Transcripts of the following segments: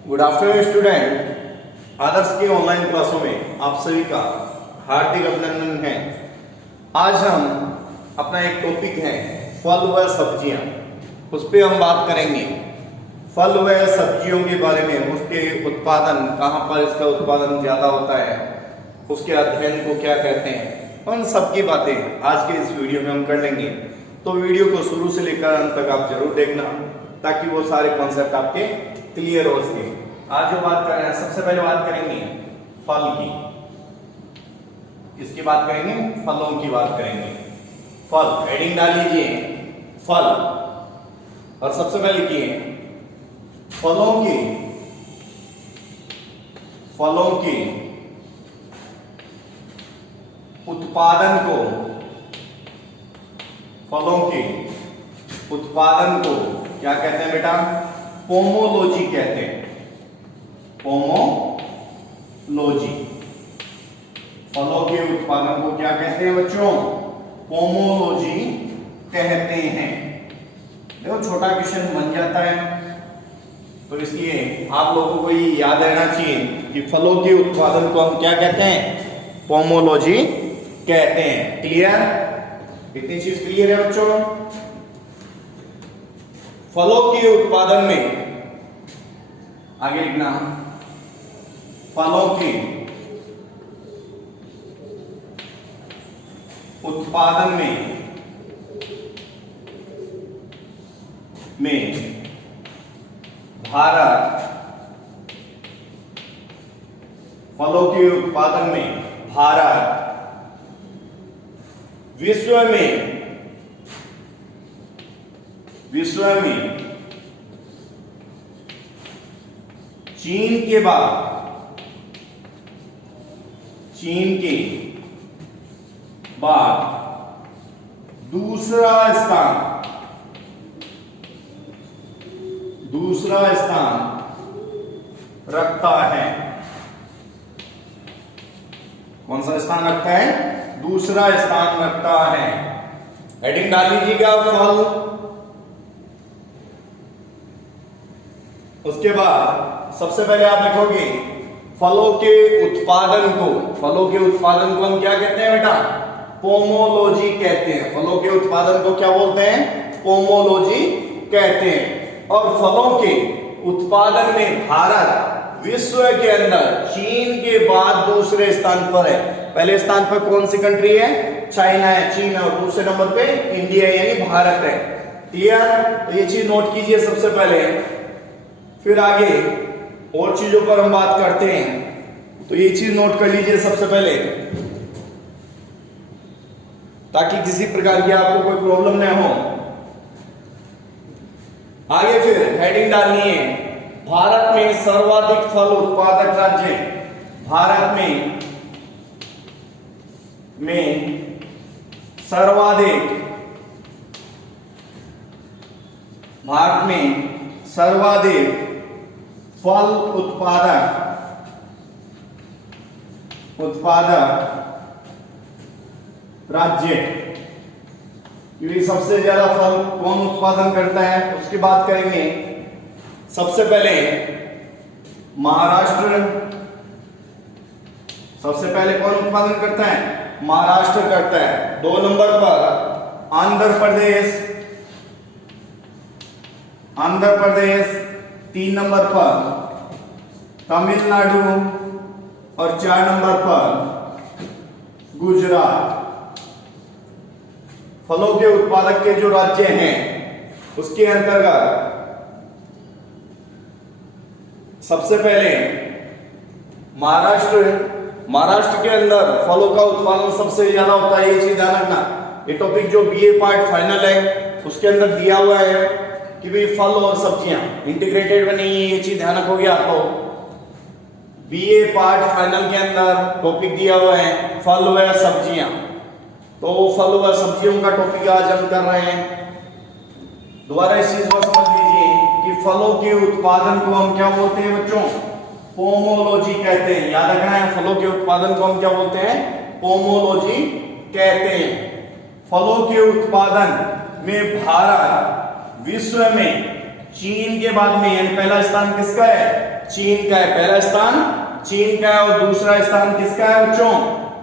Good afternoon student. आदर्श की online क्लासों में आप सभी का हार्दिक अभिनंदन है। आज हम अपना एक टॉपिक है फल व सब्जियां, उस पर हम बात करेंगे। फल व सब्जियों के बारे में, उसके उत्पादन, कहाँ पर इसका उत्पादन ज़्यादा होता है, उसके अध्ययन को क्या कहते हैं, उन सब की बातें आज के इस वीडियो में हम कर लेंगे। तो वीडियो को शुरू से लेकर अंत तक आप जरूर देखना, ताकि वो सारे कॉन्सेप्ट आपके क्लियर हो सके। आज जो बात कर रहे हैं, सबसे पहले बात करेंगे फल की। किसकी बात करेंगे? फलों की बात करेंगे। फल, हेडिंग डाल लीजिए फल, और सबसे पहले लिखिए फलों के उत्पादन को, फलों के उत्पादन को क्या कहते हैं बेटा? पोमोलॉजी कहते हैं। पोमोलॉजी। फलों के उत्पादन को क्या कहते हैं बच्चों? पोमोलॉजी कहते हैं। देखो छोटा क्वेश्चन बन जाता है, तो इसलिए आप लोगों को ये याद रहना चाहिए कि फलों के उत्पादन को हम क्या कहते हैं? पोमोलॉजी कहते हैं। क्लियर? इतनी चीज क्लियर है बच्चों? फलों के उत्पादन में आगे लिखना, फलों के उत्पादन में भारत, फलों के उत्पादन में भारत विश्व में चीन के बाद दूसरा स्थान रखता है। कौन सा स्थान रखता है? दूसरा स्थान रखता है। हेडिंग डाल लीजिएगा फल। उसके बाद सबसे पहले आप लिखोगे फलों के उत्पादन को। फलों के उत्पादन को हम क्या कहते हैं बेटा? पोमोलॉजी कहते हैं। फलों के उत्पादन को क्या बोलते हैं? पोमोलॉजी कहते हैं। और फलों के उत्पादन में भारत विश्व के अंदर चीन के बाद दूसरे स्थान पर है। पहले स्थान पर कौन सी कंट्री है? चाइना है, चीन है, और दूसरे नंबर पे इंडिया यानी भारत है। क्लियर? तो ये चीज नोट कीजिए सबसे पहले, फिर आगे और चीजों पर हम बात करते हैं। तो ये चीज नोट कर लीजिए सबसे पहले, ताकि किसी प्रकार की आपको कोई प्रॉब्लम न हो। आगे फिर हेडिंग डालनी है भारत में सर्वाधिक फल उत्पादक राज्य। भारत में सर्वाधिक फल उत्पादक राज्य। क्योंकि सबसे ज्यादा फल कौन उत्पादन करता है उसकी बात करेंगे। सबसे पहले महाराष्ट्र। सबसे पहले कौन उत्पादन करता है? महाराष्ट्र करता है। 2 नंबर पर आंध्र प्रदेश, 3 नंबर पर तमिलनाडु, और 4 नंबर पर गुजरात। फलों के उत्पादक के जो राज्य हैं उसके अंतर्गत सबसे पहले महाराष्ट्र के अंदर फलों का उत्पादन सबसे ज्यादा होता है। ये चीज ध्यान रखना। ये टॉपिक जो बीए पार्ट फाइनल है उसके अंदर दिया हुआ है कि भाई फल और सब्जियां इंटीग्रेटेड में नहीं है। ये चीज ध्यान रखोगे आप लोग। बीए पार्ट फाइनल के अंदर टॉपिक दिया हुआ है फल व सब्जियां। तो फल व सब्जियों का टॉपिक आज हम कर रहे हैं। दोबारा इस चीज को समझ लीजिए कि फलों के उत्पादन को हम क्या बोलते हैं बच्चों? पोमोलॉजी कहते हैं। याद रखना है, फलों के उत्पादन को हम क्या बोलते हैं? पोमोलॉजी कहते हैं। फलों के उत्पादन में भारत विश्व में चीन के बाद में, यानी पहला स्थान किसका है? चीन का है, पहला स्थान चीन का है और दूसरा स्थान किसका है बच्चों?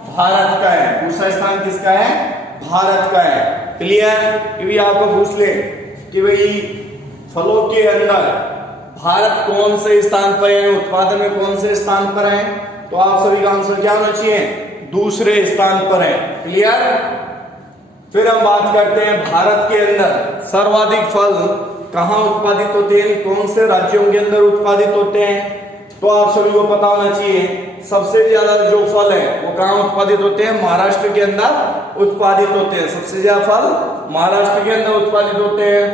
भारत का है। दूसरा स्थान किसका है? भारत का है। क्लियर? कि भी आपको पूछ ले कि भाई फलों के अंदर भारत कौन से स्थान पर है, उत्पादन में कौन से स्थान पर है, तो आप सभी का आंसर क्या होना चाहिए? दूसरे स्थान पर है। क्लियर? फिर हम बात करते हैं भारत के अंदर सर्वाधिक फल कहां उत्पादित होते हैं, कौन से राज्यों के अंदर उत्पादित होते हैं, तो आप सभी को पता होना चाहिए सबसे ज्यादा जो फल है वो कहां उत्पादित होते हैं? महाराष्ट्र के अंदर उत्पादित होते हैं। सबसे ज्यादा फल महाराष्ट्र के अंदर उत्पादित होते हैं।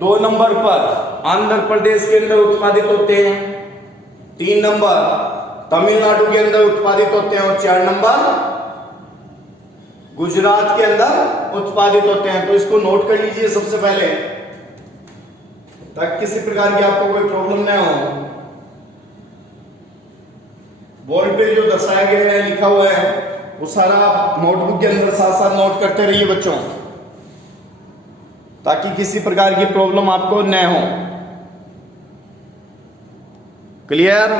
2 नंबर पर आंध्र प्रदेश के अंदर उत्पादित होते हैं। 3 नंबर तमिलनाडु के अंदर उत्पादित होते हैं और 4 नंबर गुजरात के अंदर उत्पादित होते हैं। तो इसको नोट कर लीजिए सबसे पहले, ताकि किसी प्रकार की आपको कोई प्रॉब्लम न हो। बोर्ड पे जो दर्शाया गया है, लिखा हुआ है, वो सारा आप नोटबुक के अंदर साथ साथ नोट करते रहिए बच्चों, ताकि किसी प्रकार की प्रॉब्लम आपको न हो। क्लियर?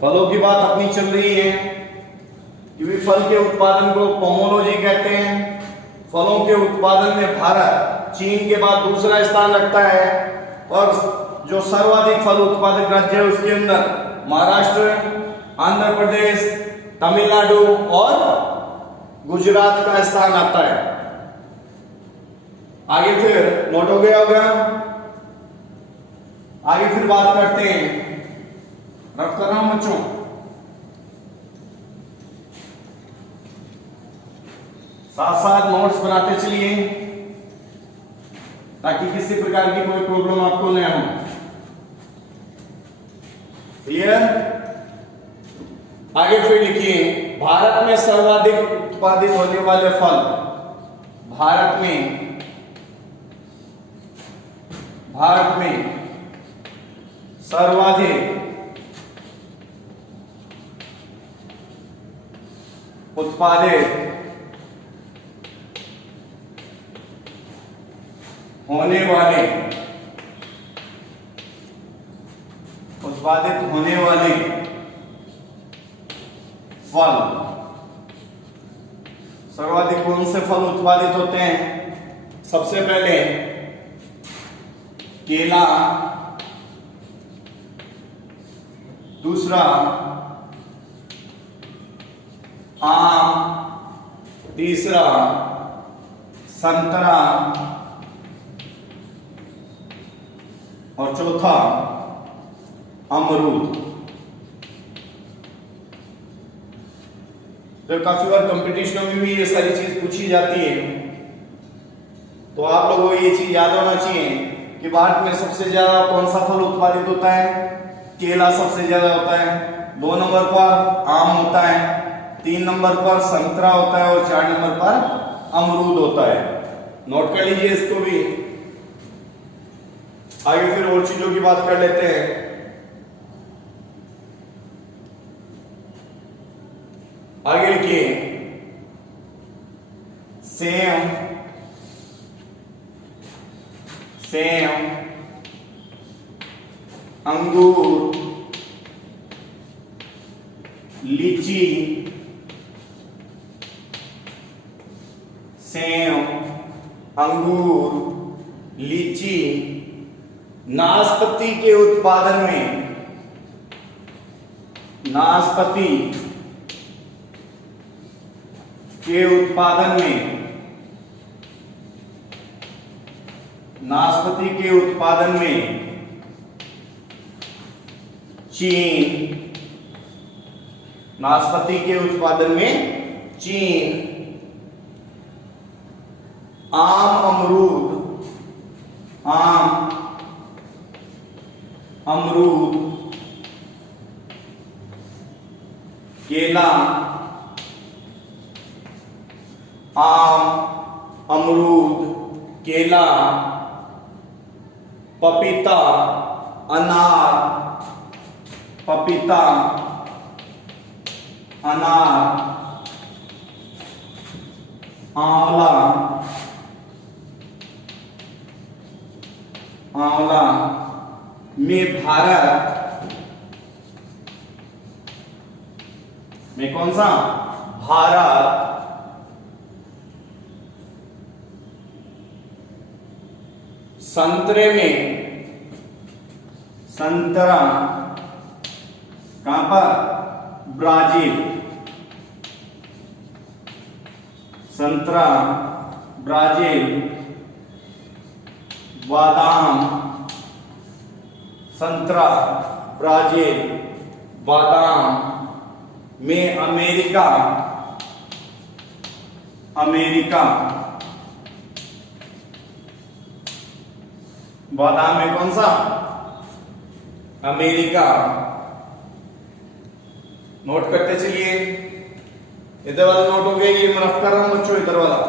फलों की बात अपनी चल रही है कि फल के उत्पादन को पोमोलॉजी कहते हैं। फलों के उत्पादन में भारत चीन के बाद दूसरा स्थान रखता है और जो सर्वाधिक फल उत्पादक राज्य है उसके अंदर महाराष्ट्र, आंध्र प्रदेश, तमिलनाडु और गुजरात का स्थान आता है। आगे फिर नोट हो गया होगा। आगे फिर बात करते हैं, रख कर रहा हूं बच्चों, साथ साथ नोट्स बनाते चलिए ताकि किसी प्रकार की कोई प्रॉब्लम आपको न हो। क्लियर? आगे फिर लिखिए, भारत में सर्वाधिक उत्पादित होने वाले फल, भारत में सर्वाधिक उत्पादित होने वाले फल, सर्वाधिक कौन से फल उत्पादित होते हैं? सबसे पहले केला, दूसरा आम, तीसरा संतरा और चौथा अमरूद। तो काफी बार कंपटीशनों में भी ये सारी चीज पूछी जाती है, तो आप लोगों को ये चीज याद होना चाहिए कि भारत में सबसे ज्यादा कौन सा फल उत्पादित होता है? केला सबसे ज्यादा होता है। 2 नंबर पर आम होता है, 3 नंबर पर संतरा होता है और 4 नंबर पर अमरूद होता है। नोट कर लीजिए इसको भी। आगे फिर और चीजों की बात कर लेते हैं। आगे लिखिए, सेम, अंगूर, लीची, सेम, अंगूर, लीची, नाशपाती के उत्पादन में, नाशपाती के उत्पादन में चीन, नाशपाती के उत्पादन में चीन, अमरूद, केला, पपीता, अनार, आंवला, आंवला में भारत में कौन सा? भारत संतरे में, संतरा कहां पर? ब्राजील, संतरा ब्राजील, बादाम, संतरा ब्राजील, बादाम में अमेरिका, अमेरिका, बादाम में कौन सा? अमेरिका। नोट करते चलिए, इधर वाला नोट हो गया, ये मैं रफ कर रहा हूं बच्चों, इधर वाला।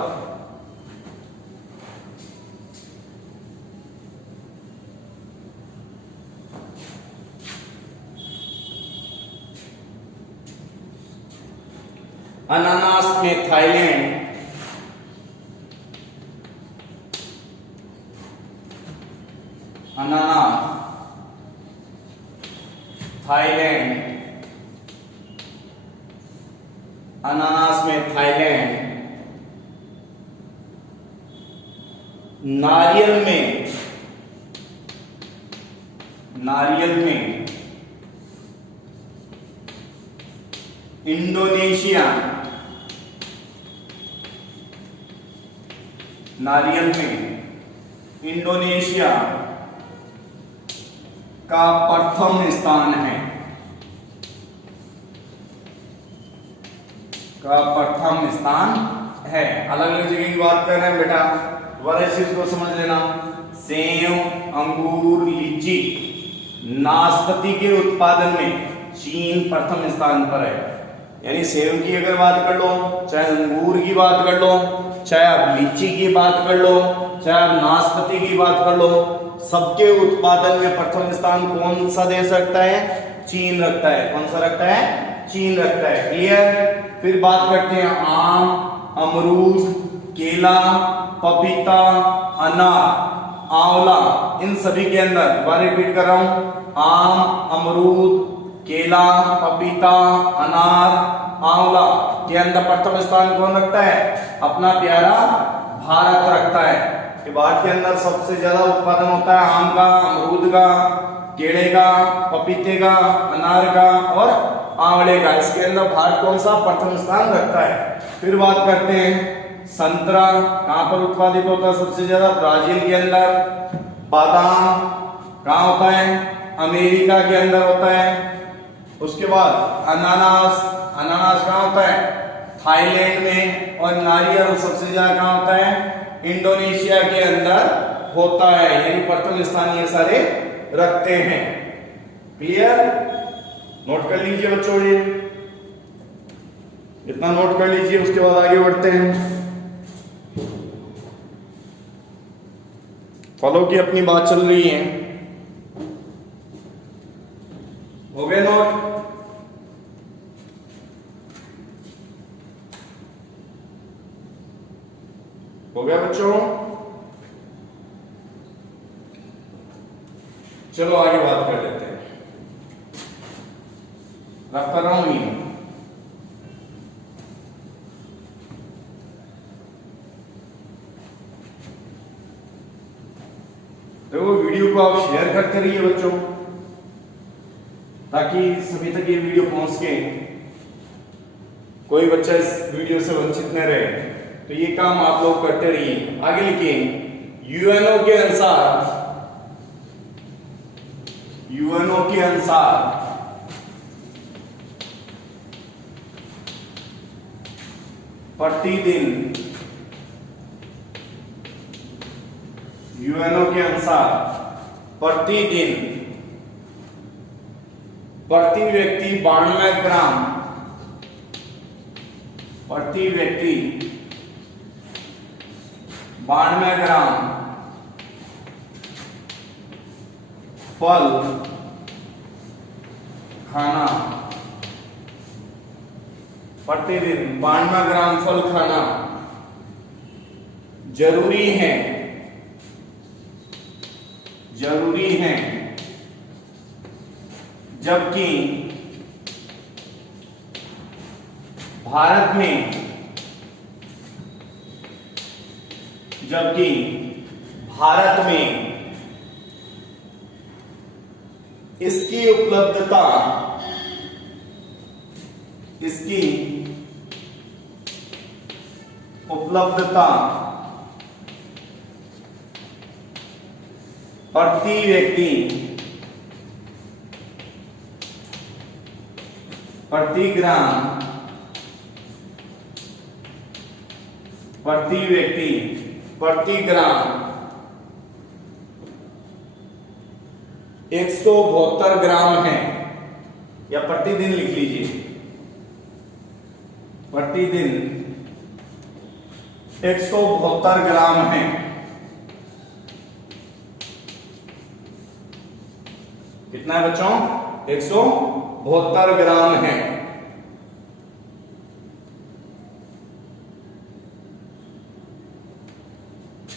अनानास में थाईलैंड, अनानास थाईलैंड, अनानास में थाईलैंड। नारियल में, नारियल में इंडोनेशिया, नारियल में इंडोनेशिया का प्रथम स्थान है, का प्रथम स्थान है। अलग अलग जगह की बात कर रहे हैं बेटा, दोबारा इस चीज को समझ लेना। सेव, अंगूर, लीची, नाशपाती के उत्पादन में चीन प्रथम स्थान पर है। यानी सेव की अगर बात कर लो, चाहे अंगूर की बात कर लो, चाहे आप लीची की बात कर लो, चाहे आप नाशपाती की बात कर लो, सबके उत्पादन में प्रथम स्थान कौन सा देश रखता है? चीन रखता है। कौन सा रखता है? चीन रखता है। क्लियर? फिर बात करते हैं आम, अमरूद, केला, पपीता, अनार, आंवला, इन सभी के अंदर, दोबारा रिपीट कर रहा हूं, आम, अमरूद, केला, पपीता, अनार, आंवला के अंदर प्रथम स्थान कौन रखता है? अपना प्यारा भारत रखता है। भारत के अंदर सबसे ज्यादा उत्पादन होता है आम का, अमरूद का, केले का, पपीते का, अनार का और आंवले का। इसके अंदर भारत कौन सा? प्रथम स्थान रखता है। फिर बात करते हैं संतरा कहां पर उत्पादित होता है सबसे ज्यादा? ब्राजील के अंदर। बादाम कहां होता है? अमेरिका के अंदर होता है। उसके बाद अनानास, अनानास कहां होता है? थाईलैंड में। और नारियल सबसे ज्यादा कहां होता है? इंडोनेशिया के अंदर होता है। यानी प्रथम स्थान ये सारे रखते हैं। क्लियर? नोट कर लीजिए बच्चों, ये इतना नोट कर लीजिए, उसके बाद आगे बढ़ते हैं। फॉलो की अपनी बात चल रही है। हो गए नोट? हो गया बच्चों? चलो आगे बात कर लेते हैं। रफ कर रहा हूं ये। तो वीडियो को आप शेयर करते रहिए बच्चों, ताकि सभी तक ये वीडियो पहुंच के कोई बच्चा इस वीडियो से वंचित न रहे। तो ये काम आप लोग करते रहिए। आगे लिखिए, यूएनओ के अनुसार, यूएनओ के अनुसार प्रतिदिन, यूएनओ के अनुसार प्रतिदिन प्रति व्यक्ति 92 ग्राम, प्रति व्यक्ति 92 ग्राम फल खाना, प्रतिदिन 92 ग्राम फल खाना जरूरी है, जरूरी हैं, जबकि भारत में इसकी उपलब्धता प्रति व्यक्ति, प्रति ग्राम, प्रति व्यक्ति, प्रति ग्राम 172 ग्राम है, या प्रतिदिन लिख लीजिए, प्रतिदिन 172 ग्राम है। कितना है बच्चों? 172 ग्राम है।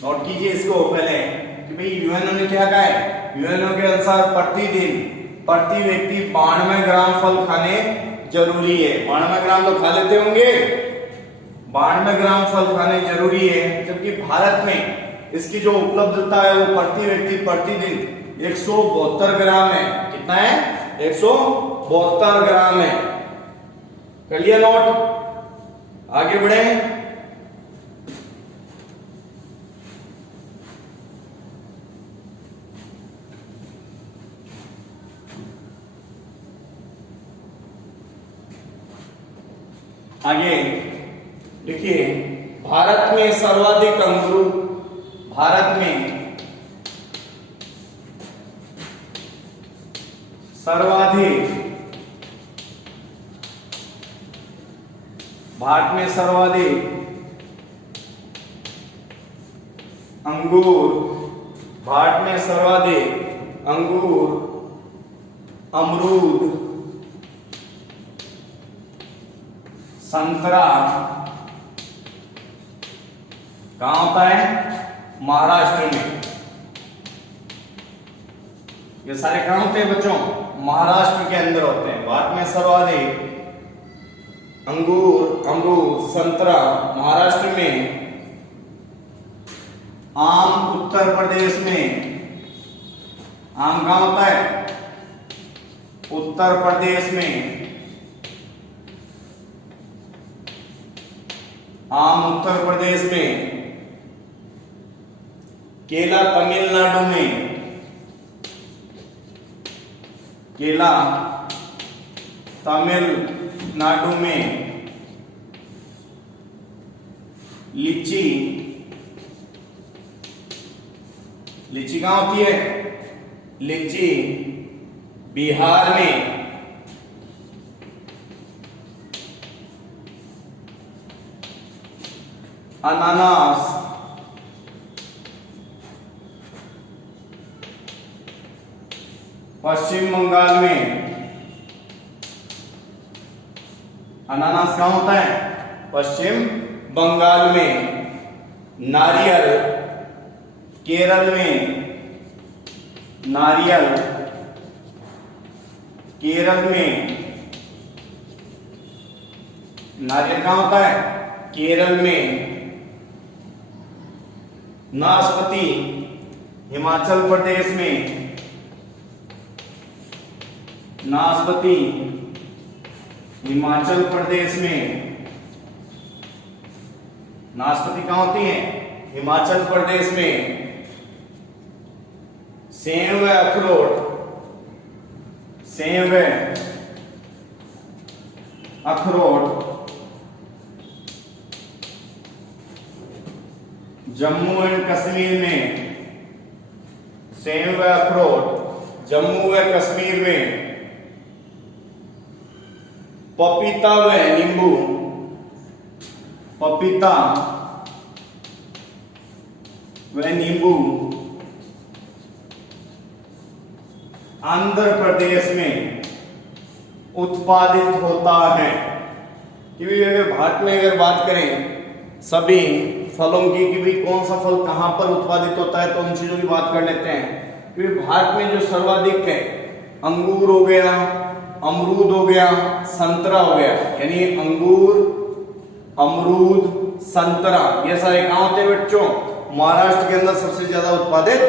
नोट कीजिए इसको पहले कि भाई यूएनओ ने क्या कहा है। यूएनओ के अनुसार प्रतिदिन प्रति व्यक्ति 92 ग्राम फल खाने जरूरी है। 92 ग्राम तो खा लेते होंगे, 92 ग्राम फल खाने जरूरी है, जबकि भारत में इसकी जो उपलब्धता है वो प्रति व्यक्ति प्रतिदिन 172 ग्राम है। कितना है? 172 ग्राम है। कर लिया नोट? आगे बढ़े। आगे देखिए, भारत में सर्वाधिक अंगूर, भारत में सर्वाधिक अंगूर, अमरूद, संतरा कहां होता है? महाराष्ट्र में। ये सारे कहां होते हैं बच्चों? महाराष्ट्र के अंदर होते हैं। भारत में सर्वाधिक अंगूर, अमरूद, संतरा महाराष्ट्र में, आम उत्तर प्रदेश में। आम कहां होता है? उत्तर प्रदेश में। आम उत्तर प्रदेश में। केला तमिलनाडु में। केला तमिलनाडु में। लीची, लीची कहां होती है? लीची बिहार में। अनानास पश्चिम बंगाल में। अनानास कहां होता है? पश्चिम बंगाल में। नारियल केरल में। नारियल केरल में। नारियल कहां होता है? केरल में। नाशपाती हिमाचल प्रदेश में। नाशपाती हिमाचल प्रदेश में। नाशपाती कहां होती है? हिमाचल प्रदेश में। सेब व अखरोट, सेब व अखरोट जम्मू एंड कश्मीर में। सेब व अखरोट जम्मू व कश्मीर में। पपीता व नींबू, पपीता व नींबू आंध्र प्रदेश में उत्पादित होता है। क्योंकि अगर भारत में अगर बात करें सभी फलों की कि भाई कौन सा फल कहां पर उत्पादित होता है, तो उन चीजों की बात कर लेते हैं। कि फिर भारत में जो सर्वाधिक है, अंगूर हो गया, अमरूद हो गया, संतरा हो गया, यानी अंगूर, अमरूद, संतरा, ये सारे कहाँ होते हैं बच्चों? महाराष्ट्र के अंदर सबसे ज्यादा उत्पादित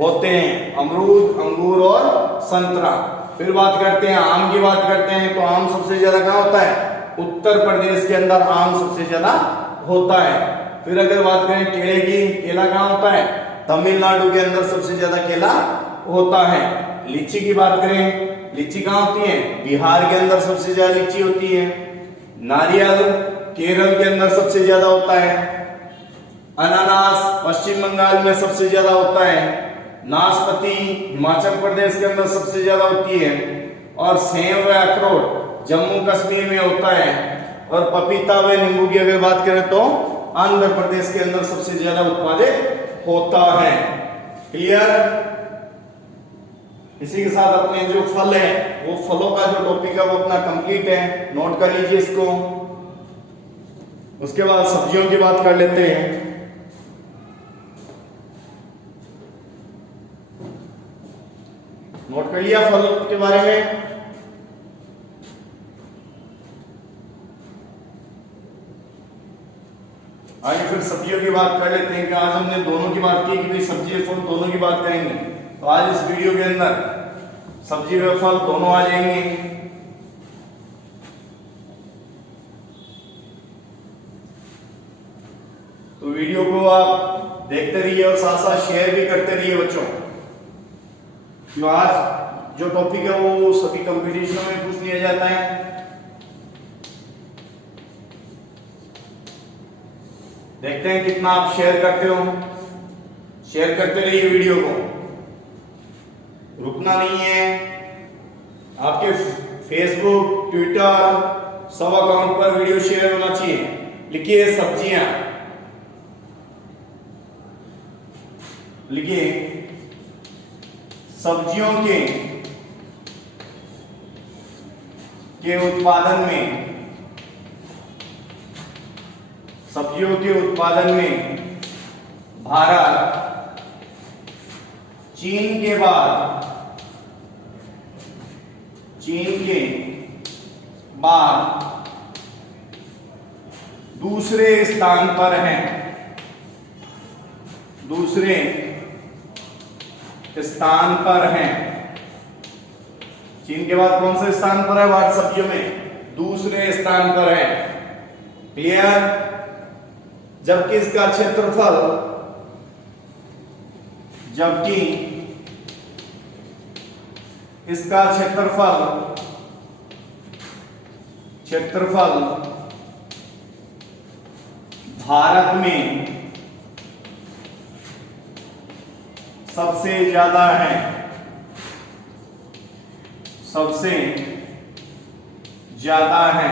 होते हैं, अमरूद, अंगूर और संतरा। फिर बात करते हैं आम की, बात करते हैं तो आम सबसे ज्यादा कहाँ होता है? उत्तर प्रदेश के अंदर आम सबसे ज्यादा होता है। फिर अगर बात करें केले की, केला कहाँ होता है? तमिलनाडु के अंदर सबसे ज्यादा केला होता है। लीची की बात करें, लीची कहाँ होती है? बिहार के अंदर सबसे ज्यादा लीची होती है। नारियल केरल के अंदर सबसे ज्यादा होता है। अनानास पश्चिम बंगाल में सबसे ज्यादा होता है। नाशपाती हिमाचल प्रदेश के अंदर सबसे ज्यादा होती है। और सेब व अखरोट जम्मू कश्मीर में होता है। और पपीता व नींबू की अगर बात करें तो आंध्र प्रदेश के अंदर सबसे ज्यादा उत्पादित होता है। क्लियर? इसी के साथ अपने जो फल है, वो फलों का जो टॉपिक है वो अपना कंप्लीट है, नोट कर लीजिए इसको। उसके बाद सब्जियों की बात कर लेते हैं। नोट कर लिया फल के बारे में? आगे फिर सब्जियों की बात कर लेते हैं कि आज हमने दोनों की बात की कि भाई सब्जी और फल दोनों की बात करेंगे, तो आज इस वीडियो के अंदर सब्जी व फल दोनों आ जाएंगे। तो वीडियो को आप देखते रहिए और साथ साथ शेयर भी करते रहिए बच्चों। जो आज जो टॉपिक है वो सभी कंपटीशनों में पूछ लिया जाता है। देखते हैं कितना आप शेयर करते हो। शेयर करते रहिए वीडियो को, रुकना नहीं है। आपके फेसबुक, ट्विटर सब अकाउंट पर वीडियो शेयर होना चाहिए। लिखिए सब्जियां, लिखिए सब्जियों के उत्पादन में, सब्जियों के उत्पादन में भारत चीन के बाद दूसरे स्थान पर है। दूसरे स्थान पर है। चीन के बाद कौन से स्थान पर है भारत सब्जियों में? दूसरे स्थान पर है। क्लियर? जबकि इसका क्षेत्रफल, क्षेत्रफल भारत में सबसे ज्यादा है। सबसे ज्यादा है,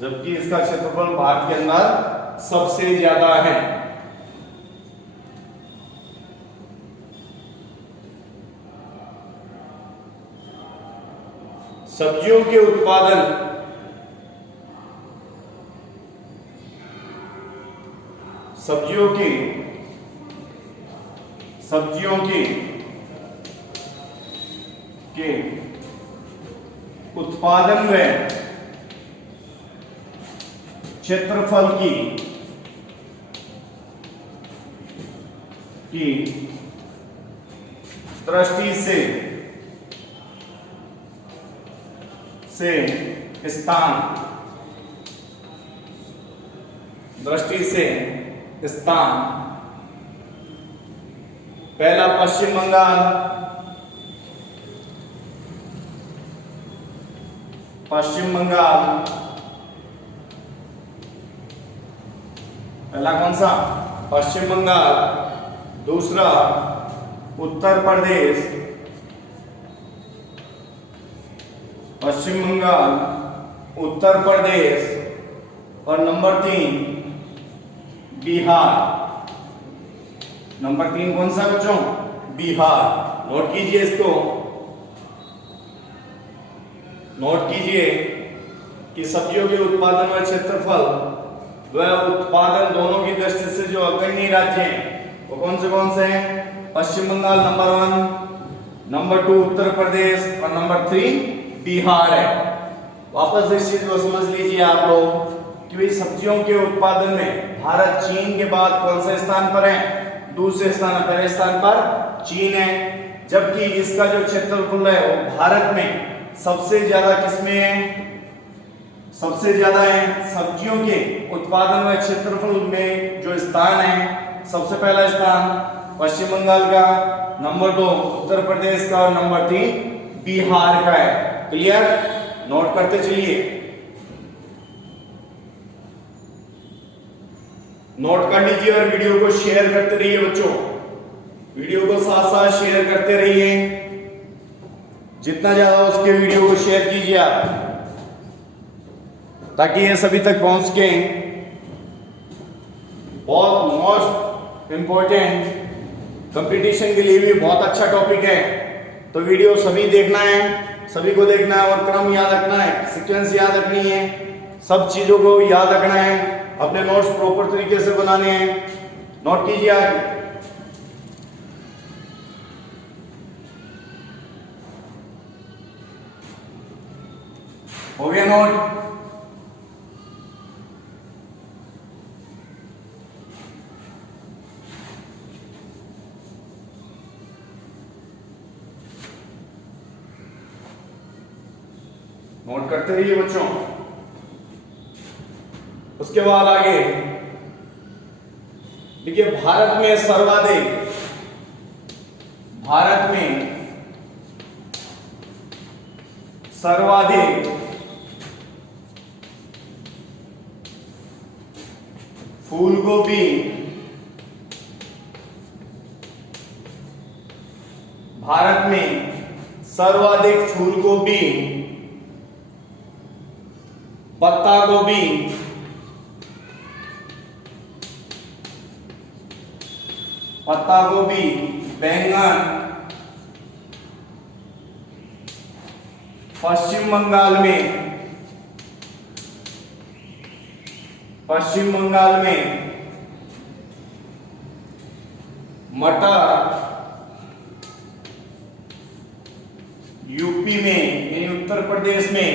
जबकि इसका क्षेत्रफल भारत के अंदर सबसे ज्यादा है। सब्जियों के उत्पादन, सब्जियों के उत्पादन में क्षेत्रफल की दृष्टि से स्थान पहला पश्चिम बंगाल, पहला कौन सा? पश्चिम बंगाल। दूसरा उत्तर प्रदेश, पश्चिम बंगाल, उत्तर प्रदेश। और नंबर 3 बिहार। नंबर 3 कौन सा बच्चों? बिहार। नोट कीजिए इसको, नोट कीजिए कि सब्जियों के उत्पादन व क्षेत्रफल व उत्पादन दोनों की दृष्टि से जो अग्रणी राज्य हैं वो कौन से हैं? पश्चिम बंगाल नंबर 1, नंबर 2 उत्तर प्रदेश और नंबर 3 बिहार है। वापस इस चीज को समझ लीजिए आप लोग कि भाई सब्जियों के उत्पादन में भारत चीन के बाद कौन से स्थान पर है? दूसरे स्थान, पहले स्थान पर चीन है, जबकि इसका जो क्षेत्रफल है वो भारत में सबसे ज्यादा किसमें है? सबसे ज्यादा है सब्जियों के उत्पादन व क्षेत्रफल में जो स्थान है, सबसे पहला स्थान पश्चिम बंगाल का, नंबर 2 उत्तर प्रदेश का और नंबर 3 बिहार का है। क्लियर? नोट करते चलिए, नोट कर लीजिए और वीडियो को शेयर करते रहिए बच्चों। वीडियो को साथ साथ शेयर करते रहिए, जितना ज्यादा उसके वीडियो को शेयर कीजिए आप, ताकि ये सभी तक पहुंच सके। बहुत मोस्ट इंपॉर्टेंट, कंपटीशन के लिए भी बहुत अच्छा टॉपिक है, तो वीडियो सभी देखना है, सभी को देखना है और क्रम याद रखना है, सीक्वेंस याद रखनी है, सब चीजों को याद रखना है, अपने नोट्स प्रॉपर तरीके से बनाने हैं। नोट कीजिए आगे। हो गया नोट? नोट करते रहिए बच्चों। उसके बाद आगे देखिए, भारत में सर्वाधिक फूल गोभी फूल गोभी, पत्ता गोभी, बैंगन पश्चिम बंगाल में मटर, यूपी में यानी उत्तर प्रदेश में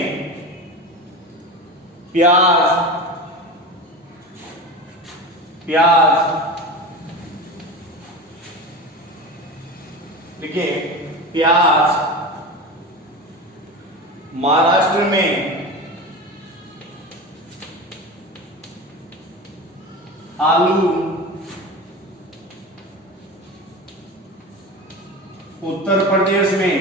प्याज, देखिए प्याज, महाराष्ट्र में आलू, उत्तर प्रदेश में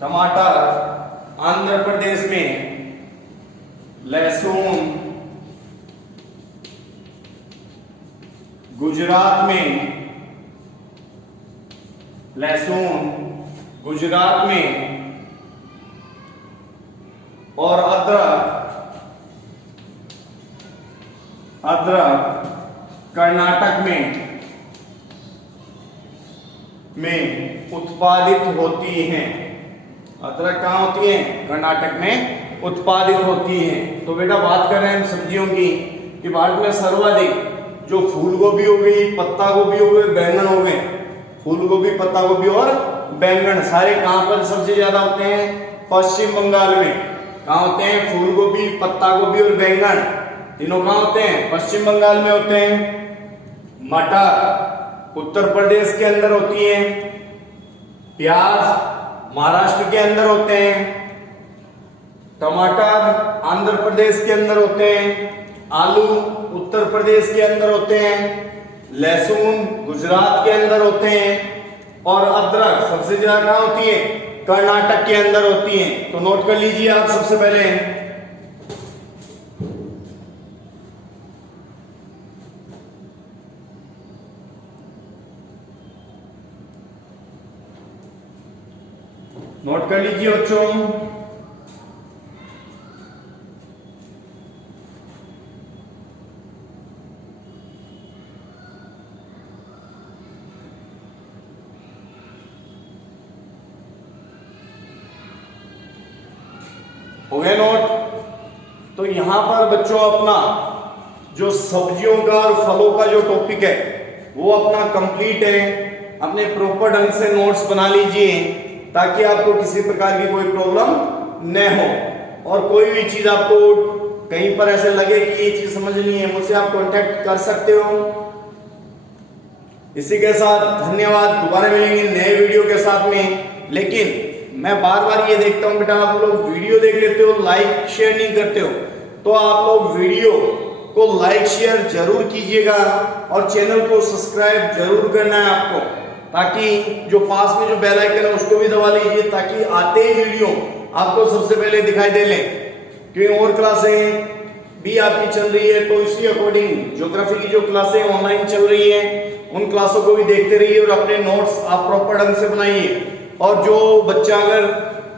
टमाटर, आंध्र प्रदेश में लहसुन, गुजरात में और अदरक कर्नाटक में उत्पादित होती हैं। अदरक कहाँ होती है? कर्नाटक में उत्पादित होती हैं। तो बेटा बात कर रहे हैं हम सब्जियों की कि भारत में सर्वाधिक जो फूल गोभी हो गई, पत्ता गोभी हो गई, बैंगन हो गए, फूल गोभी, पत्ता गोभी और बैंगन सारे कहां पर सबसे ज्यादा होते हैं? पश्चिम बंगाल में। कहां होते हैं? फूल गोभी, पत्ता गोभी और बैंगन तीनों कहां होते हैं? पश्चिम बंगाल में होते हैं। मटर उत्तर प्रदेश के अंदर होती है, प्याज महाराष्ट्र के अंदर होते हैं, टमाटर आंध्र प्रदेश के अंदर होते हैं, आलू उत्तर प्रदेश के अंदर होते हैं, लहसुन गुजरात के अंदर होते हैं और अदरक सबसे ज्यादा कहां होती है? कर्नाटक के अंदर होती है। तो नोट कर लीजिए आप सबसे पहले। नोट कर लीजिए बच्चों। हो गया नोट। तो यहां पर बच्चों अपना जो सब्जियों का और फलों का जो टॉपिक है वो अपना कंप्लीट है। अपने प्रॉपर ढंग से नोट्स बना लीजिए ताकि आपको किसी प्रकार की कोई प्रॉब्लम न हो। और कोई भी चीज आपको कहीं पर ऐसे लगे कि ये चीज समझ नहीं है, मुझसे आप कांटेक्ट कर सकते हो। इसी के साथ धन्यवाद, दोबारा मिलेंगे नए वीडियो के साथ में। लेकिन मैं बार बार ये देखता हूं बेटा, आप लोग वीडियो देख लेते हो, लाइक शेयर नहीं करते हो, तो आप लोग वीडियो को लाइक शेयर जरूर कीजिएगा और चैनल को सब्सक्राइब जरूर करना है आपको, ताकि जो पास में जो बेल आइकन है उसको भी दबा लीजिए ताकि आते ही वीडियो आपको सबसे पहले दिखाई दे ले। क्योंकि और क्लासें भी आपकी चल रही है, तो इसी अकॉर्डिंग ज्योग्राफी की जो क्लासें ऑनलाइन चल रही है उन क्लासों को भी देखते रहिए और अपने नोट्स आप प्रॉपर ढंग से बनाइए। और जो बच्चा अगर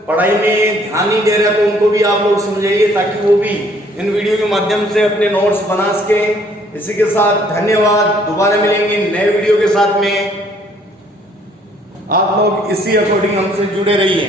पढ़ाई में ध्यान नहीं दे रहा तो उनको भी आप लोग समझाइए ताकि वो भी इन वीडियो के माध्यम से अपने नोट्स बना सके। इसी के साथ धन्यवाद, दोबारा मिलेंगे नए वीडियो के साथ में। आप लोग इसी अकॉर्डिंग हमसे जुड़े रहिए।